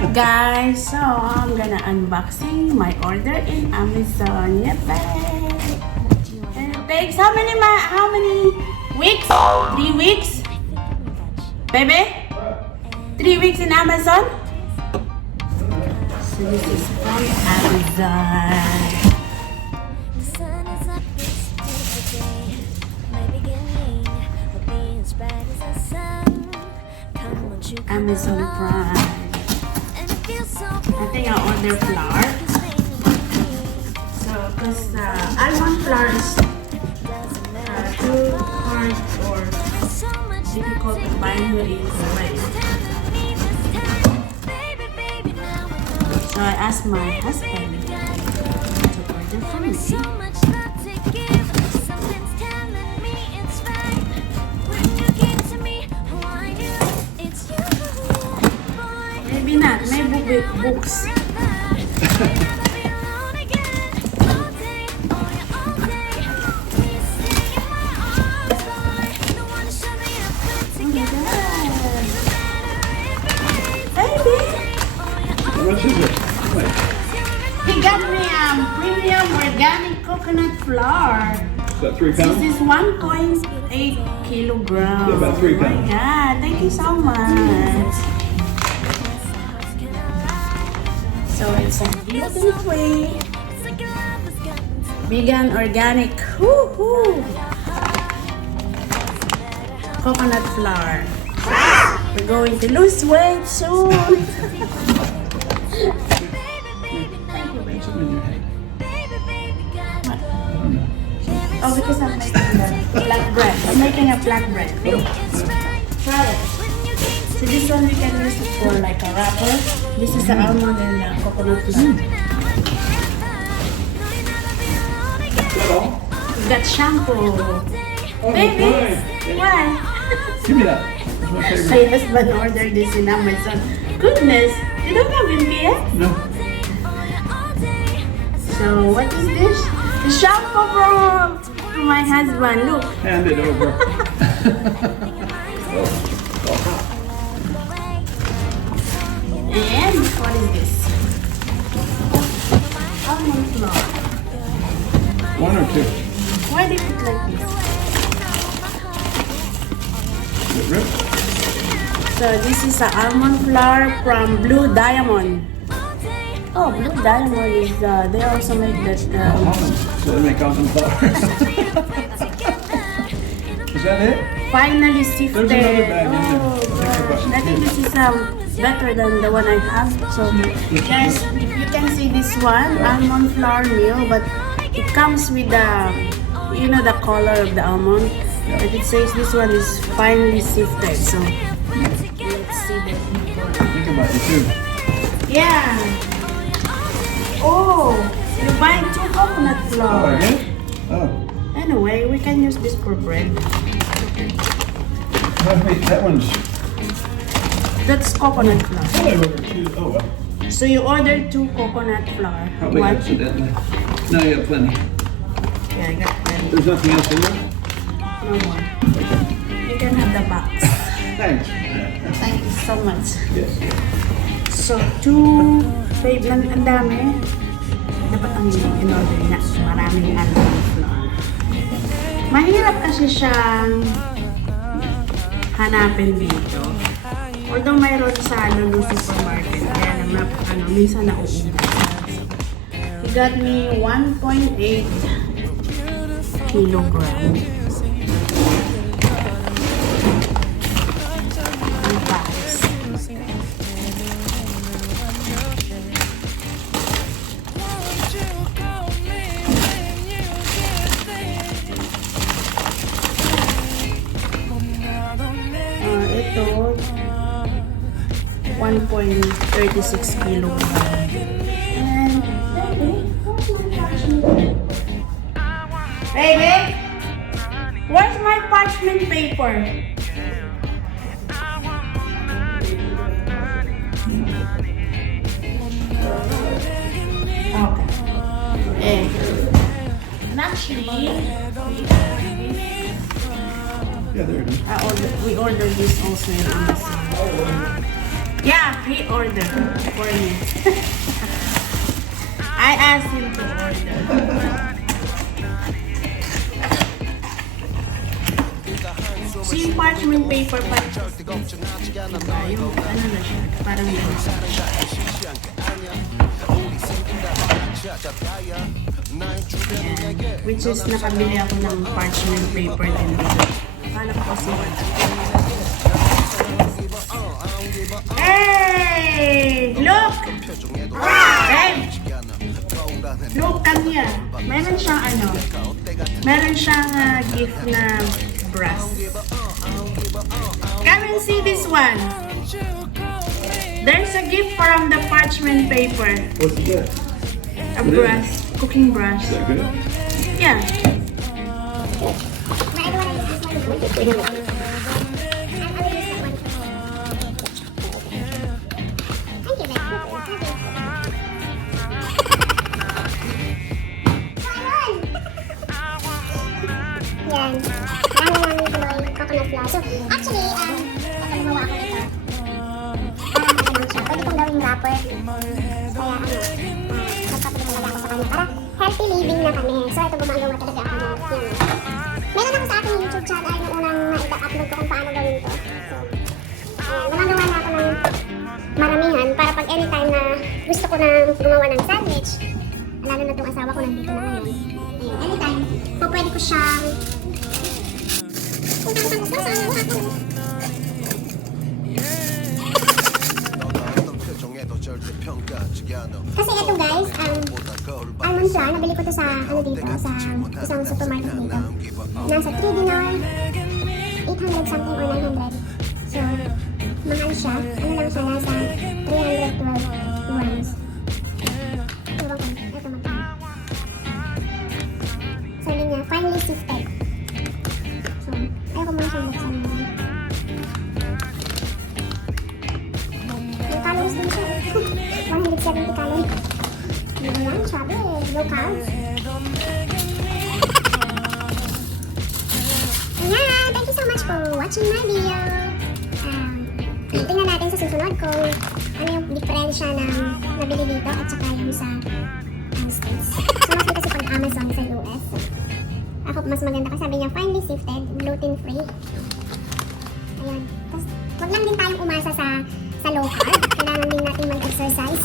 Alright guys, so I'm gonna unboxing my order in Amazon. Yep. And it takes how many weeks? 3 weeks? Baby? 3 weeks in Amazon? So this is from Amazon. Amazon Prime. I think I'll order flour. So, because almond flour is too hard or difficult to find here in Kuwait. So I asked my husband to order for me. Maybe not. Maybe books. Baby! How much is it? He got me premium organic coconut flour. Is that 3 pounds? This is 1.8 kilograms. Yeah, about 3 Oh my pounds. god, thank you so much. So it's a gluten-free, vegan, organic, woohoo! Coconut flour. We're going to lose weight soon. Oh, because I'm making the flat bread. I'm making a flat bread. Try it. So this one we can use it for like a wrapper. This is the almond and the coconut flour. Is that all? We got shampoo. Oh, Baby, fine. why? Give me that. That's my favorite. My husband ordered this in Amazon. Goodness, you don't have it yet? No. So what is this? The shampoo from my husband. Look. Hand it over. And what is this? Almond flour. 1 or 2? Why did it like this? Is it ripped? So this is an almond flour from Blue Diamond. Oh, Blue Diamond is they also make that. Almond. So they make almond flour. Is that it? Finally sifted. There's another bag in there. Oh gosh, I think this is better than the one I have. So guys, you can see this one almond flour meal, but it comes with the the color of the almond. But it says this one is finely sifted. So let's see the Think about it too. yeah. Oh, you buy 2 coconut Oh, flour. I did? Oh. Anyway, we can use this for bread. Wait, that one's. That's coconut flour. I ordered 2. Oh, well. So you ordered 2 coconut flour. Probably One. accidentally. No, you have plenty. Yeah, I got plenty. There's nothing else in there? No more. You can have the box. Thanks. Thank you so much. Yes. So 2, babe, ang dami. Dapat ang in-order na. Maraming almond flour. Mahirap kasi siyang hanapin dito. Although mayroon sa Lulu Supermarket, kaya lang minsan nauubos. He got me 1.8 kilogram. Ang box. Ito 1.36 kilogram. And baby, where's my parchment paper? Okay. And actually, Yeah, there it is. we ordered this also in Amazon. Yeah, he ordered for me. I asked him to order. So yung parchment paper pa yung ano na siya, parang yun. Ayan. Which is nakabili ako ng parchment paper din dito. Akala ko kasi hey! Look! Babe! Look, come here. Meron siyang ano, meron siyang gift na brass. Come and see this one. There's a gift from the parchment paper. What's that? A brush, cooking brush. Is that good? Yeah. Yan. Marami namin tuloy coconut flour. So, actually, ito gumawa ako nito. Ano lang siya. Pwede kong gawing wrapper. Kaya magpapagawa ako sa kanya. Para healthy living na kami. So, ito gumagawa talaga ako. Yan. Meron ako sa aking YouTube channel yung unang na-upload ko kung paano gawin to. So, gumagawa na ako ng maramihan para pag anytime na gusto ko na gumawa ng sandwich, lalo na itong asawa ko nandito na ngayon. Ayun, anytime, so pwede ko siyang kasi ito guys, almond flour, nabili ko to sa, ano dito, sa isang supermarket dito. Nasa 3 dinar, 800 something or 900. So, mahal siya. Ano lang siya, nasa 312 yuans. Ewan ko, ito magkano. Sabi niya, finely sifted. So, ayaw ko muna siyang buksan ngayon. May calories din siya. 170 calories. Hindi yan, sabi eh. Low carbs. Ayan, thank you so much for watching my video. Tingnan natin sa susunod kung ano yung diferensya ng nabili dito at saka yung sa States. So, mas kasi pag Amazon sa US. Ako mas maganda kasi sabi niya finely sifted, gluten-free. Ayan. Tapos, wag lang din tayong umasa sa low carb. Kailangan din natin mag-exercise.